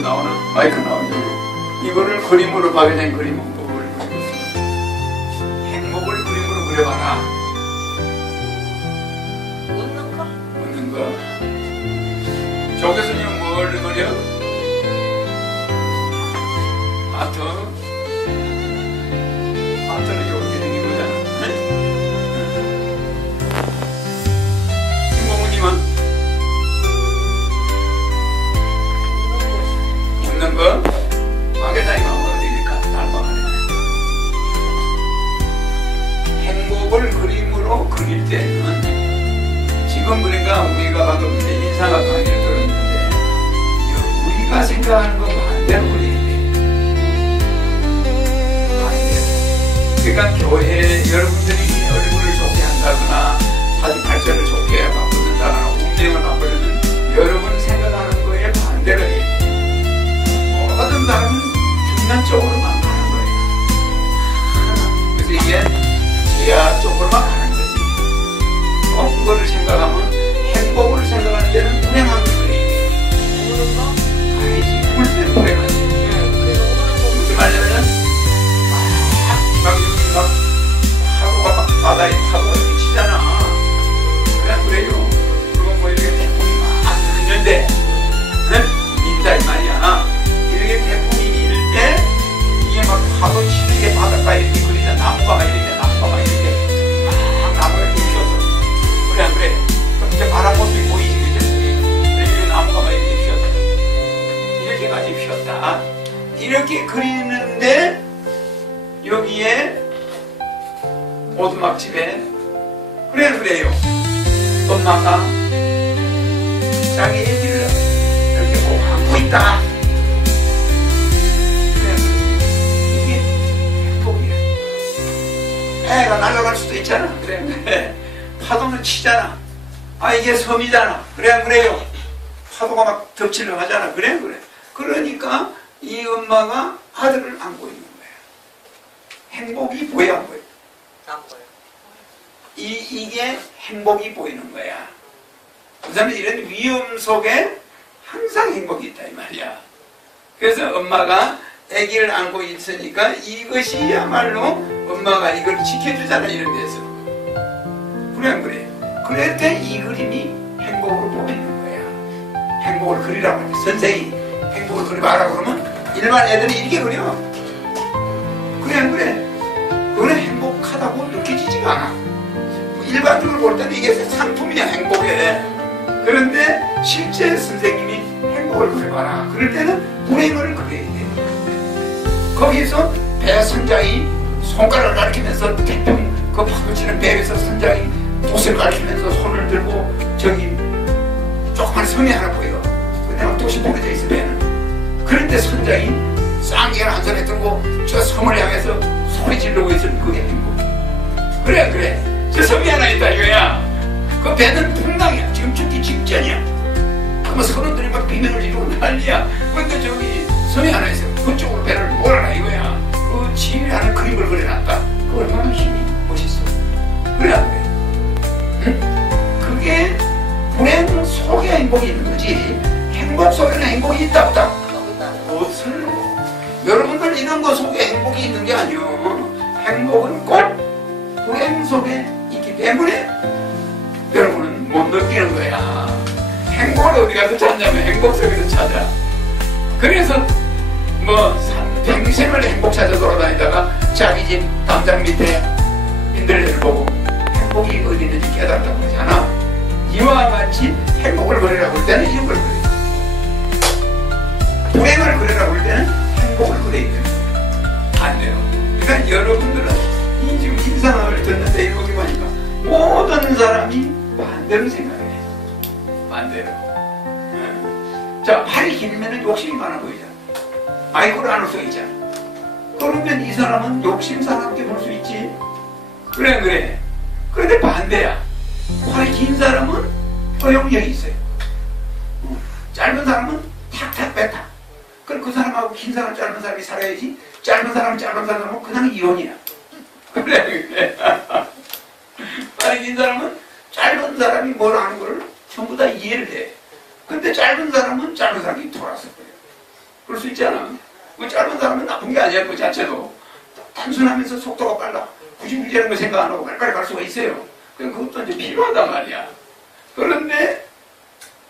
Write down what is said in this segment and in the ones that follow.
나오나? 마이크 나오죠. 이거를 그림으로 박여진 그림 행복을 그리겠습니다. 행복을 그림으로 그려봐라. 웃는 거? 웃는 거. 조 교수님은 뭘 그려? 하트. 하트는 이렇게 생긴 거잖아. 김봉우님은? 웃는 거? 마계사님하고 어디니까 닮아가네. 행복을 그림으로 그릴 때는 지금 그러니까 우리가 방금 이제 인상학 강의를 들었는데 우리가 생각하는 거 반대로 그려야 돼. 반대로. 그러니까 교회 여러분들이 얼굴을 좋게 한다거나 사주 발전을 좋게 바꾸는다거나 운명을 바꾸려면 여러분 생각하는 거에 반대로 해야 돼. 모든 사람은 중간 쪽으로만 가는 거예요. 그래서 이게 지하 쪽으로만 가는 거지. 그거를 생각하면 행복을 생각할 때는 불행한 거예요. 우는 거? 아니지. 울 때는 불행하지. 무슨 말이냐면 막 파도가 막 바다에 파도가 이렇게 치잖아. 그냥 그래요. 그리고 뭐 이렇게 태풍이 막 있는데 민다 이 말이야. 이렇게 태풍이 일 때 이게 막 파도 치는 바닷가에 이렇게 그리자 나무가 막 이렇게 막 나무가 이렇게 피어서 그래 안 그래? 그럼 이제 바람 모습이 보이지 그죠? 이렇게 나무가 막 이렇게 피었다. 이렇게까지 피었다. 이렇게 그리는데 여기에 오두막집에 그래요. 엄마가 자기 애기를 이렇게 꼭 안고 있다. 애가 날아갈 수도 있잖아. 그래. 파도는 치잖아. 아 이게 섬이잖아. 그래 안 그래요? 파도가 막 덮치려 하잖아. 그래. 그러니까 이 엄마가 아들을 안고 있는 거야. 행복이 보여 안 보여? 안 보여. 이게 행복이 보이는 거야. 그 사람은 이런 위험 속에 항상 행복이 있다 이 말이야. 그래서 엄마가 아기를 안고 있으니까 이것이야말로 엄마가 이걸 지켜주잖아 이런 데서. 그래 안 그래? 그럴 때 이 그림이 행복으로 보이는 거야. 행복을 그리라고 하는데 선생이 행복을 그려봐라 그러면 일반 애들이 이렇게 그려. 그래 안 그래? 그거는 행복하다고 느껴지지가 않아. 일반적으로 볼 때는 이게 상품이야 행복에. 그런데 실제 선생님이 행복을 그려봐라 그럴 때는 불행을 그려야 돼. 거기서 배 선장이 손가락을 가리키면서 태평 그 파도치는 배에서 선장이 돛을 가리키면서 손을 들고 저기 조그만 섬이 하나 보여. 근데 막 돛이 부러져 있어 배는. 그런데 선장이 쌍기를 한 손에 들고 저 섬을 향해서 소리 지르고 있으면 그게 행복이야. 그래. 저 섬이 하나 있다 이거야. 그 배는 풍랑이야. 지금 죽기 직전이야. 그러면 선원들이 막 비명을 지르고 난리야. 근데 저기 섬이 하나 있어. 그쪽으로 배를 몰아라 이거야. 그 지휘하는 그림을 그려놨다. 그 얼마나 힘이 멋있어. 그래 안 그래? 응? 그게 불행 속에 행복이 있는 거지. 행복 속에는 행복이 있다 없다? 무슨 여러분들 이런 거 속에 행복이 있는 게 아니요. 행복은 꼭 불행 속에 있기 때문에 여러분은 못 느끼는 거야. 행복을 어디 가서 찾냐면 행복 속에서 찾아. 그래서 뭐 평생을 행복 찾아 돌아다니다가 자기 집 담장 밑에 민들레를 보고 행복이 어디 있는지 깨달았다고 그러잖아. 이와 같이 행복을 그리라고 할 때는 이걸 그려. 불행을 그리라고 할 때는 행복을 그려야 돼. 안 돼요. 그러니까 여러분들은 이 지금 인상을 듣는데 여기 보니까 모든 사람이 반대로 생각해. 반대로. 자, 팔이 길면 욕심이 많아 보이잖아. 마이크를 안 올 수 있잖아. 그러면 이 사람은 욕심사납게 볼 수 있지. 그래. 그런데 반대야. 팔이 긴 사람은 포용력이 있어요. 짧은 사람은 탁탁 뺐다. 그럼 그 사람하고 긴 사람, 짧은 사람이 살아야지. 짧은 사람은 그냥 이혼이야. 그래. 팔이 긴 사람은 짧은 사람이 뭘 하는 걸 전부 다 이해를 해. 근데 짧은 사람은 짧은 사람이 돌아서 그래요. 그럴 수 있잖아. 뭐 짧은 사람은 나쁜 게 아니야. 그 자체도 단순하면서 속도가 빨라. 굳이 문제라는 거 생각 안 하고 빨리빨리 갈 수가 있어요. 그럼 그것도 이제 필요하단 말이야. 그런데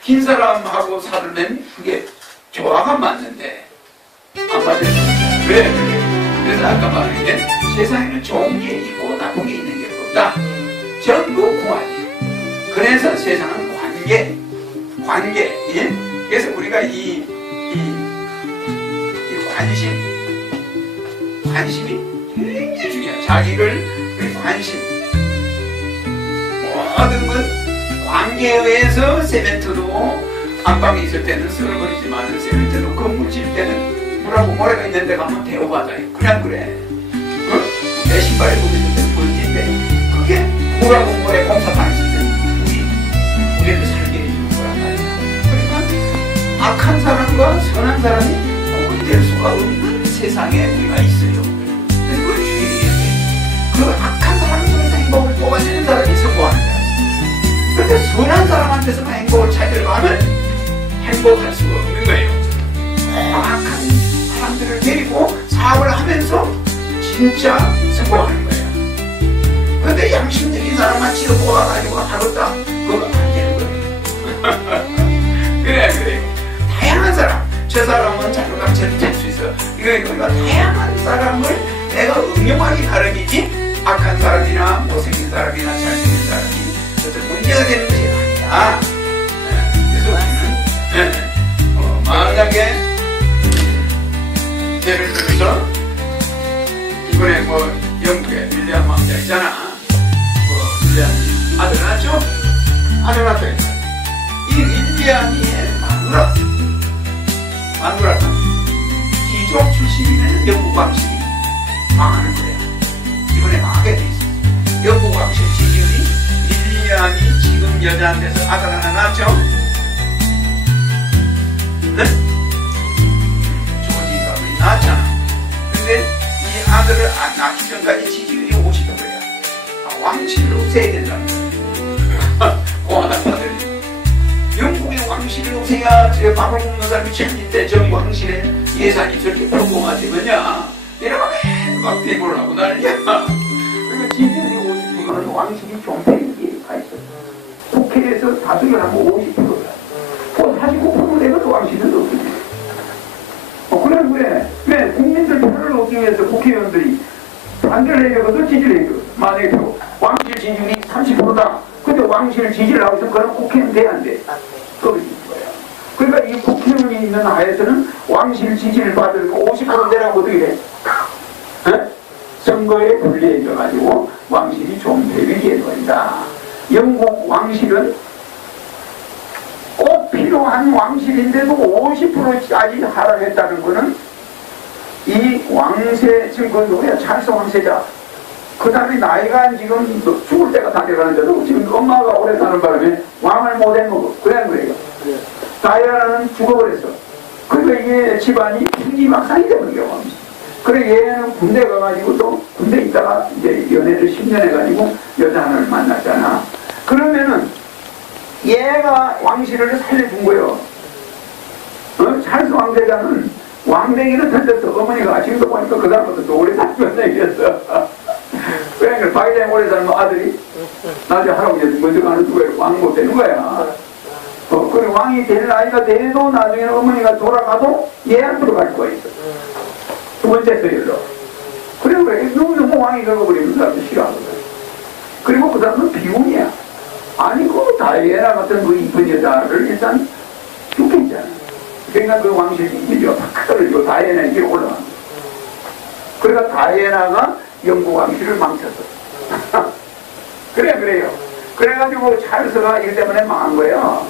긴 사람하고 살면 그게 조화가 맞는데 안 맞아요. 왜? 그래서 아까 말한 게 세상에는 좋은 게 있고 나쁜 게 있는 게 없다. 전부 공안이에요. 그래서 세상은 관계. 예? 그래서 우리가 이 관심이 굉장히 중요해요. 자기를 관심. 모든 건 관계에 의해서 세멘트도 안방에 있을 때는 쓸어버리지만 세멘트도 건물 질 때는 물하고 모래가 있는 데 가면 대우받아요. 그냥 그래. 내 신발에 물 있을 때는 먼지인데 그게 물하고 모래 공사판 있을 때는 우리를 살게 해주는 거란 말이야. 그러니까 악한 사람과 선한 사람이 구분될 수가 없는 세상에 우리가 있어요. 그래서 그걸 주의해야 돼. 그 악한 사람에서 행복을 뽑아내는 사람이 성공하는 거야. 그런데 선한 사람한테서만 행복을 찾으려고 하면 행복할 수가 없는 거예요. 악한 사람들을 데리고 사업을 하면서 진짜 성공하는 거예요. 그런데 양심적인 사람만 치러 모아가지고 하겠다. 그거 안 되는 거예요. 그래요. 다양한 사람. 저 사람은 자존감처럼 될 수 있어. 이거 다양한 사람을 내가 응용하기 나름이지 악한 사람이나 못생긴 사람이나 잘생긴 사람이 어떤 문제가 되는 것이 아니야. 그래서 우리는 만약에 예를 들어서 이번에 뭐 영국에 윌리엄 왕자 있잖아. 윌리엄 아들 낳았죠? 아들 낳았다. 이 윌리엄이 마누라 귀족 출신이면 영국 왕실이 망하는 거야. 이번에 망하게 돼 있어. 영국 왕실 지지율이 윌리엄이 지금 여자한테서 아들 하나 낳았죠? 네? 조지가 우리 낳았잖아. 근데 이 아들을 안 낳기 전까지 지지율이 50%야. 왕실로 세야 된다는 거야. 공화당 아들이. 영국의 왕실을 요새야 밥을 먹는 사람이 천인데 저 왕실의 예산이 저렇게 평범하지 뭐냐 이러면 막 대보를 하고 난리야. 그러니까 지지율이 50%는 왕실이 좀 되는 가 있어. 국회에서 다수결 하면 50%야. 49% 되면 왕실은 없어져. 그래 국민들 표를 얻기 위해서 국회의원들이 반대를 해줘도 지지를 해줘. 만약에 왕실 지지율이 30%다. 근데 왕실 지지를 하고 있으면 그럼 국회는 돼, 안 돼? 떨어지는 거야. 그러니까 이 국회의원이 있는 하에서는 왕실 지지를 받으면 50% 되라고 어떻게 돼? 선거에 불리해져가지고 왕실이 좀 대비해버린다. 영국 왕실은 꼭 필요한 왕실인데도 50%까지 하락했다는 거는 이 왕세, 지금 그 누구야? 찰스 왕세자. 그 사람이 나이가 지금 죽을 때가 다 돼가는데도 지금 엄마가 오래 사는 바람에 왕을 못해 먹어. 그래, 그래요. 다이아나는 죽어버렸어. 그러니까 이게 집안이 풍지막상이 되는 경우. 그래, 얘는 군대 가가지고 또 군대 있다가 이제 연애를 10년 해가지고 여자 하나를 만났잖아. 그러면은 얘가 왕실을 살려준 거예요. 찰스 왕세자는 왕댕이는 던졌어. 어머니가 지금도 보니까 그 사람부터 또 오래 살면서 얘기했어. 그러니까 바이든 오래 살면 아들이 나중에 할아버지 먼저 가는 누가 왕 못 되는 거야. 그래 왕이 될 나이가 돼도 나중에는 어머니가 돌아가도 얘한테로 갈 거야. 두 번째 서열로. 그래 너무 왕이 늙어버리는 사람도 싫어하거든. 그리고 그 사람은 비운이야. 아니 그 다이애나 같은 그 이쁜 여자를 일단 죽겠잖아. 그러니까 그 왕실 이미지가 팍 떨어지고 다이애나 이게 올라간 거야. 그러니까 다이애나가 영국 왕실을 망쳤어. 그래요. 그래가지고 찰스가 일 때문에 망한 거예요.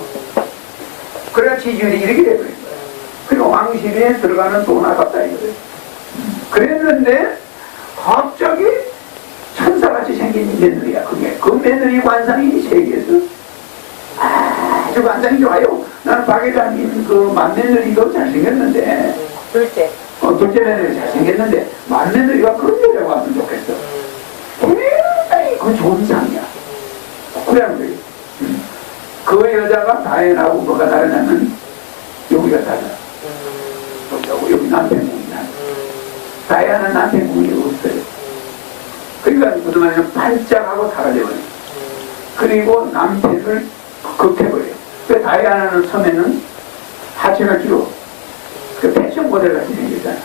그래야 지지율이 이렇게 돼버린 거예요. 그리고 왕실에 들어가는 돈 아깝다 이거예요. 그랬는데 갑자기 천사같이 생긴 며느리야. 그게 그 며느리 관상이 세계에서 아주 관상이 좋아요. 나는 박 회장님 그 맏며느리도 잘생겼는데 둘째. 둘째 며느리 잘생겼는데 맏며느리가 그런 여자가 왔으면 좋겠어. 굉장히 그 좋은 상이야. 그래야 그래요. 그 여자가 다이애나하고 뭐가 다르냐면 여기가 달라. 여기가 남편궁이야. 다이아나 남편궁이 없어요. 그러니까 그동안에는 발작하고 사라져버려요. 그리고 남편을 극해버려요. 그 다이아나는 처음에는 하체가 길어. 그 패션 모델 같이 생기잖아.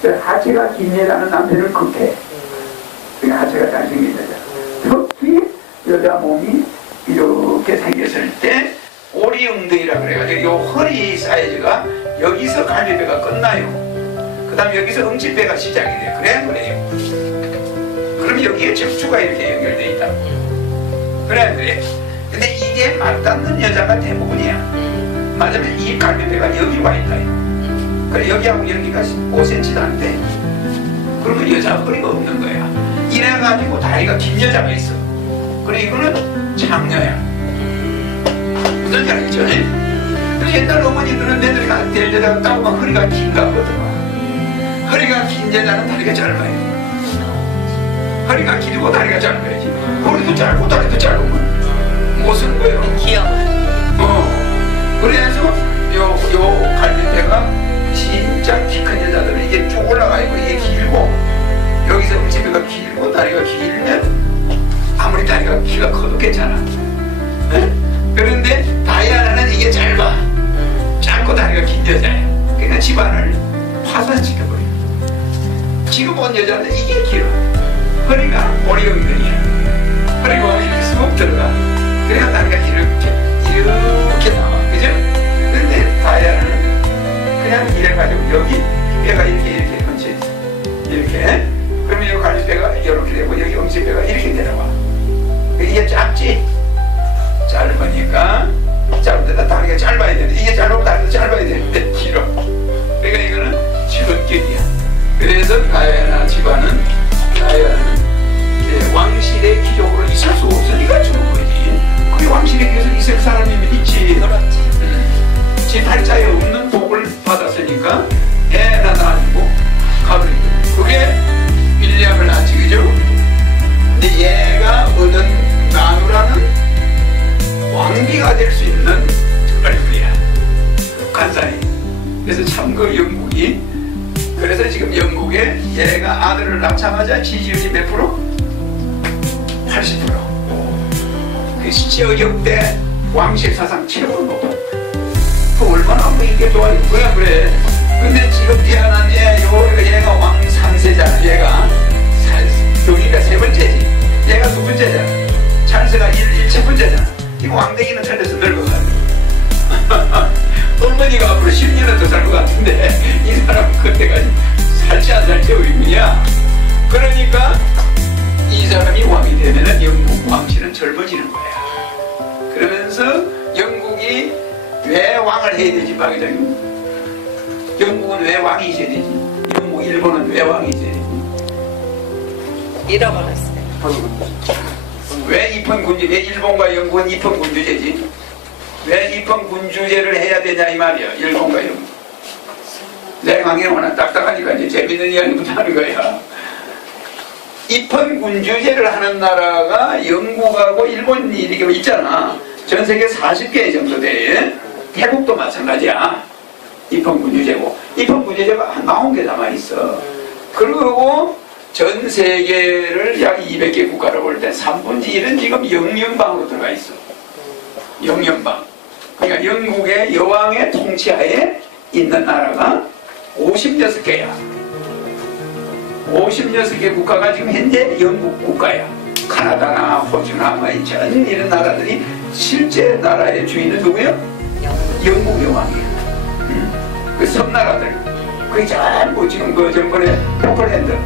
그 하체가 긴 여자는 남편을 극해. 그러니까 하체가 잘생긴 여자. 특히 여자 몸이 이렇게 생겼을 때 오리응등이라 그래가지고 이 허리 사이즈가 여기서 갈비뼈가 끝나요. 그 다음에 여기서 응치뼈가 시작이 돼요. 그래요. 그럼 여기에 척추가 이렇게 연결되어 있다고. 그래. 근데 이게 맞닿는 여자가 대부분이야. 맞으면 이 갈비뼈가 여기 와 있다. 그래 여기하고 여기가 5cm도 안 돼. 그러면 여자 허리가 없는 거야. 이래가지고 다리가 긴 여자가 있어. 그래 이거는 장녀야. 무슨 말이죠? 근데 옛날 어머니들은 내들이가 될 여자가 따보면 허리가 긴가 보더라. 허리가 긴 여자는 다리가 짧아요. 허리가 길고 다리가 짧아야지. 허리도 짧고 다리도 짧으면 무슨 거예요? 귀여워. 그래서 요 갈비뼈가 진짜 키 큰 여자들은 이게 쭉 올라가 있고 이게 길고 여기서 음치뼈가 길고 다리가 길면 아무리 다리가 키가 커도 괜찮아. 네? 그런데 다이아나는 이게 짧아. 짧고 다리가 긴 여자야. 그러니까 집안을 파산시켜버려. 지금 온 여자는 이게 길어. 허리가 오리엉덩이야. 허리가 이렇게 쑥 들어가. 그래야 다리가 이렇게 나와. 그죠? 근데 다이아나는 그냥 이래가지고 여기 뼈가 이렇게 얹혀있어. 이렇게. 그러면 여기 갈비뼈가 이렇게 되고 여기 엄지뼈가 이렇게 내려와. 이게 짧지? 짧으니까 짧은데다 다리가 짧아야 되는데 이게 짧으면 다리도 짧아야 되는데 길어. 그러니까 이거는 지분격이야. 그래서 다이아나 집안은 왕실의 기적으로 있을 수 없으니까 죽은 거지. 그게 왕실의 기적에서 있을 사람이면 있지. 그렇지. 지 팔자에 없는 복을 받았으니까 애나 낳아주고 가버린 거야. 그게 윌리엄을 낳지, 그죠? 근데 얘가 얻은 마누라는 왕비가 될 수 있는 얼굴이야. 간사이. 그래서 참 그 영국이 그래서 지금 영국에 얘가 아들을 낳자마자 지지율이 몇 프로? 80%. 그 역대 왕실 사상 최고 높아. 그 얼마나 뭐 이게 좋아요. 그래. 근데 지금 태어난 얘가 왕 3세잖아. 얘가 여기가 세 번째지. 얘가 두 번째잖아. 찰스가 첫 번째잖아. 이거 왕대기는 틀려서 늙어가지고. 어머니가 앞으로 10년은 더 살 것 같은데 이 사람은 그때까지 살지 안 살지 의미야. 그러니까 이 사람이 왕이 되면은 영국 왕실은 젊어지는 거야. 그러면서 영국이 왜 왕을 해야 되지, 박이장님? 영국은 왜 왕이 있어야 되지? 영국, 일본은 왜 왕이 있어야 되지? 잃어버렸어요. 왜 입헌군주, 왜 일본과 영국은 입헌군주제지? 왜 입헌군주제를 해야 되냐 이 말이야. 일본과 영국. 내 강의는 워낙 딱딱하니까 이제 재밌는 이야기부터 하는 거야. 입헌군주제를 하는 나라가 영국하고 일본이 이렇게 있잖아. 전 세계 40개 정도 돼. 태국도 마찬가지야. 입헌군주제고. 입헌군주제가 나온 게 남아있어. 그리고 전 세계를 약 200개 국가를 볼 때 3분의 1은 지금 영연방으로 들어가 있어. 영연방. 그러니까 영국의 여왕의 통치하에 있는 나라가 56개야. 56개 국가가 지금 현재 영국 국가야. 카나다나 호주나 뭐 전 이런 나라들이 실제 나라의 주인은 누구야? 영국 여왕이야. 그 섬나라들. 그게 전부 지금 그 전번에 포클랜드.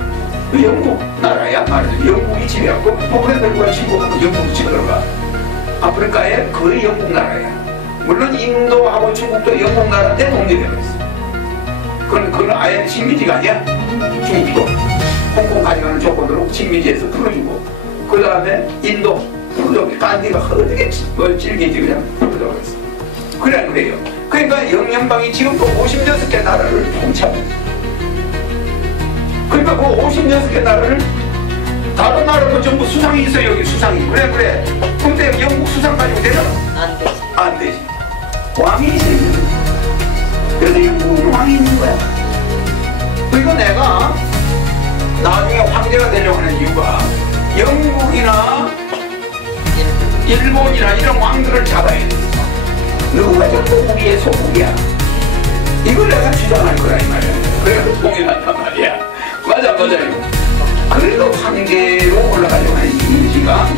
그 영국 나라야 말이죠. 영국이 지배하고 포클랜드가 침공하고 영국이 쳐들어가. 아프리카에 거의 영국 나라야. 물론 인도하고 중국도 영국 나라인데 독립해버렸어. 그건 아예 식민지가 아니야. 중국도 홍콩 가져가는 조건으로 식민지에서 풀어주고 그 다음에 인도 풀어주고 간디가 허되게 질기지 그냥 풀어줘버렸어. 그래요. 그러니까 영연방이 지금도 56개 나라를 통치하고 그러니까 그 56개 나라를 다른 나라도 전부 수상이 있어. 여기 수상이. 그래. 근데 영국 수상 가지고 되나? 안 되지. 안 되지. 왕이 있어야 돼. 그래서 영국은 왕이 있는 거야. 그리고 내가 나중에 황제가 되려고 하는 이유가 영국이나 일본이나 이런 왕들을 잡아야 돼. 누가 전부 우리의 소국이야. 이걸 내가 주장할 거라 이 말이야. 그래서 동일한단 말이야. 맞아요. 그래도 황제로 올라가려고 하는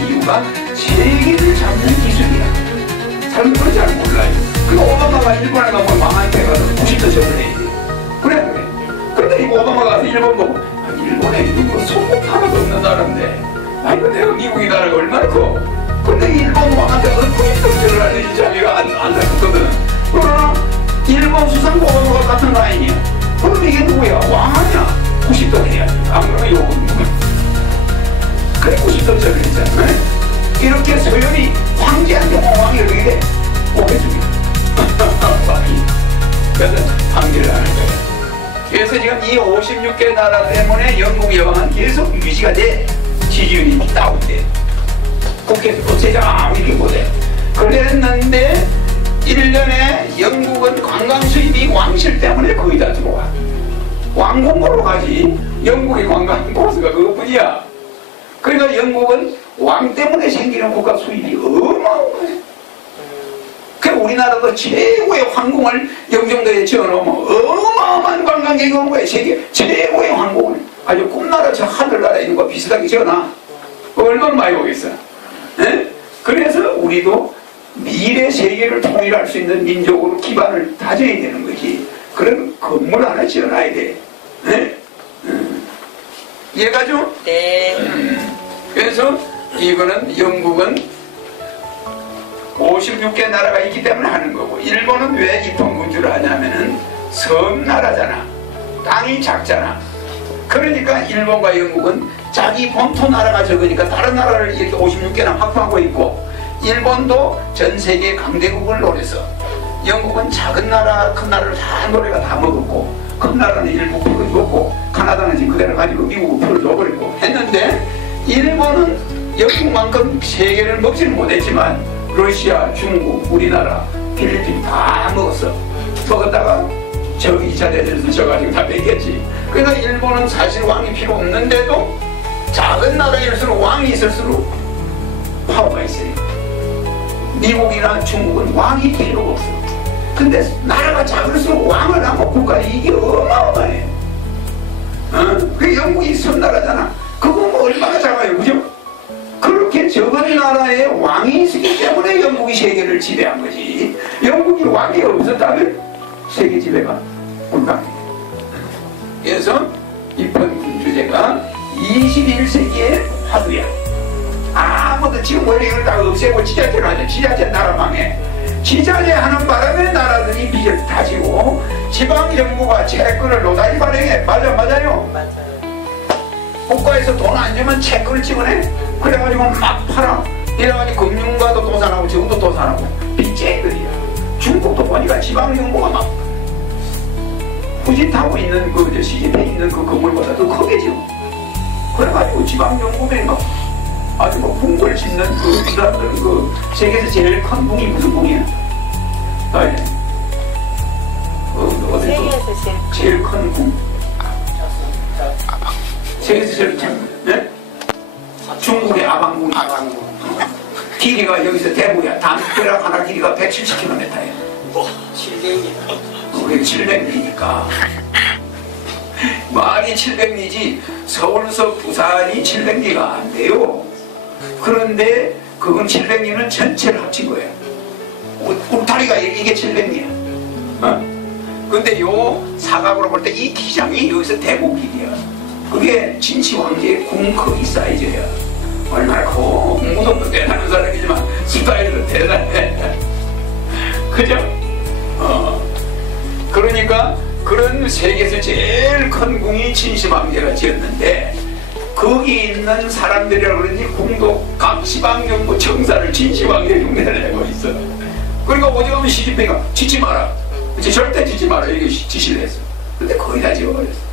이유가 세계를 잡는 기술이야. 사람들은 잘 몰라요. 그리고 오바마가 일본에 가면 망한테 가서 90도 접을 해야지. 그래. 그런데 이 오바마가 가서 일본 보고 일본에 이런 거 소국 하나도 없는 나라인데 이거 내가 미국이 나라가 얼마나 커. 근데 일본 왕한테 가서 90도 접을 하는 자리가 안 잡거든. 그러나 일본 수상 오바마가 같은 라인이야. 그런데 이게 누구야? 왕 아니야. 90도 해야지. 안 그러면 요건 누구야? 그래 90도 접을 했잖아. 이렇게 소연이 황제한테 왕이 이렇게 돼. 오해주기. 그래서 황제를 하는 거예요. 그래서 지금 이 56개 나라 때문에 영국 여왕은 계속 유지가 돼. 지지율이 다운돼. 국회에서 또 제장 이렇게 못해. 그랬는데 1년에 영국은 관광 수입이 왕실 때문에 거의 다 들어와. 왕궁 보러 가지. 영국의 관광 코스가 그것뿐이야. 그러니까 영국은 왕 때문에 생기는 국가 수입이 어마어마해. 그 우리나라도 최고의 황궁을 영종도에 지어놓으면 어마어마한 관광객이 오는 거야. 세계 최고의 황궁을 아주 꿈나라 저 하늘나라에 있는 거 비슷하게 지어놔. 얼마나 많이 오겠어. 에? 그래서 우리도 미래 세계를 통일할 수 있는 민족으로 기반을 다져야 되는 거지. 그런 건물 하나 지어놔야 돼. 에? 이해가죠? 네. 그래서 이거는 영국은 56개 나라가 있기 때문에 하는 거고, 일본은 왜 입헌군주를 하냐면은 섬나라잖아. 땅이 작잖아. 그러니까 일본과 영국은 자기 본토 나라가 적으니까 다른 나라를 이렇게 56개나 확보하고 있고, 일본도 전 세계 강대국을 노려서 영국은 작은 나라 큰 나라를 다 노래가 다 먹었고, 큰 나라는 일부 풀을 줬고 카나다는 지금 그대로 가지고 미국은 풀을 줘버리고 했는데, 일본은 영국만큼 세계를 먹지는 못했지만 러시아, 중국, 우리나라, 필리핀 다 먹었어. 먹었다가 저 2차 대전에서 져가지고 다 뺏겼지. 그러니까 일본은 사실 왕이 필요 없는데도 작은 나라일수록 왕이 있을수록 파워가 있어요. 미국이나 중국은 왕이 필요가 없어. 근데 나라가 작을수록 왕을 하면 국가 이익이 어마어마해. 그 영국이 섬나라잖아. 그거 뭐 얼마나 작아요, 그죠? 그렇게 적은 나라에 왕이 있기 때문에 영국이 세계를 지배한 거지. 영국이 왕이 없었다면 세계 지배가 불가능해. 그래서 입헌군주제가 21세기의 화두야. 아무도 지금 원래 이걸 다 없애고 지자체를 하자. 지자체 나라 망해. 지자체 하는 바람에 나라들이 빚을 다지고 지방정부가 채권을 노다지 발행해. 맞아요. 국가에서 돈 안 주면 채권을 찍어내. 그래가지고 막 팔아. 이래가지고 금융가도 도산하고 정부도 도산하고 빚쟁이들이야. 중국도 보니까 지방정부가 막 후진타고 있는 그 시집에 있는 그 건물보다 더 크게죠. 그래가지고 지방정부들이 막 아주 뭐 궁궐 짓는 그 사람들은 그 세계에서 제일 큰 궁이 무슨 궁이야? 세계에서 제일 큰 궁. 세계에서 제일 큰, 네? 중국의 아방궁. 길이가 여기서 대구야. 담벼락 하나 길이가 170km야. 뭐 700m. 우리 700리니까. 말이 700리지 서울서 부산이 700리가 안 돼요. 그런데 그건 700리는 전체를 합친 거예요. 울타리가 이게 700리야. 근데 요 사각으로 볼 때 이 기장이 여기서 대구 길이야. 그게 진시 황제의 궁 크기 사이즈야. 얼마나 커. 무덤도 대단한 사람이지만 스타일은 대단해. 그죠? 그러니까 그런 세계에서 제일 큰 궁이 진시 황제가 지었는데, 거기 있는 사람들이라 그런지 궁도 각 지방정부 청사를 진시 황제 흉내를 내고 있어. 그러니까 오죽하면 시집배가 짓지 마라. 절대 짓지 마라. 이렇게 지시를 했어. 근데 거의 다 지워버렸어.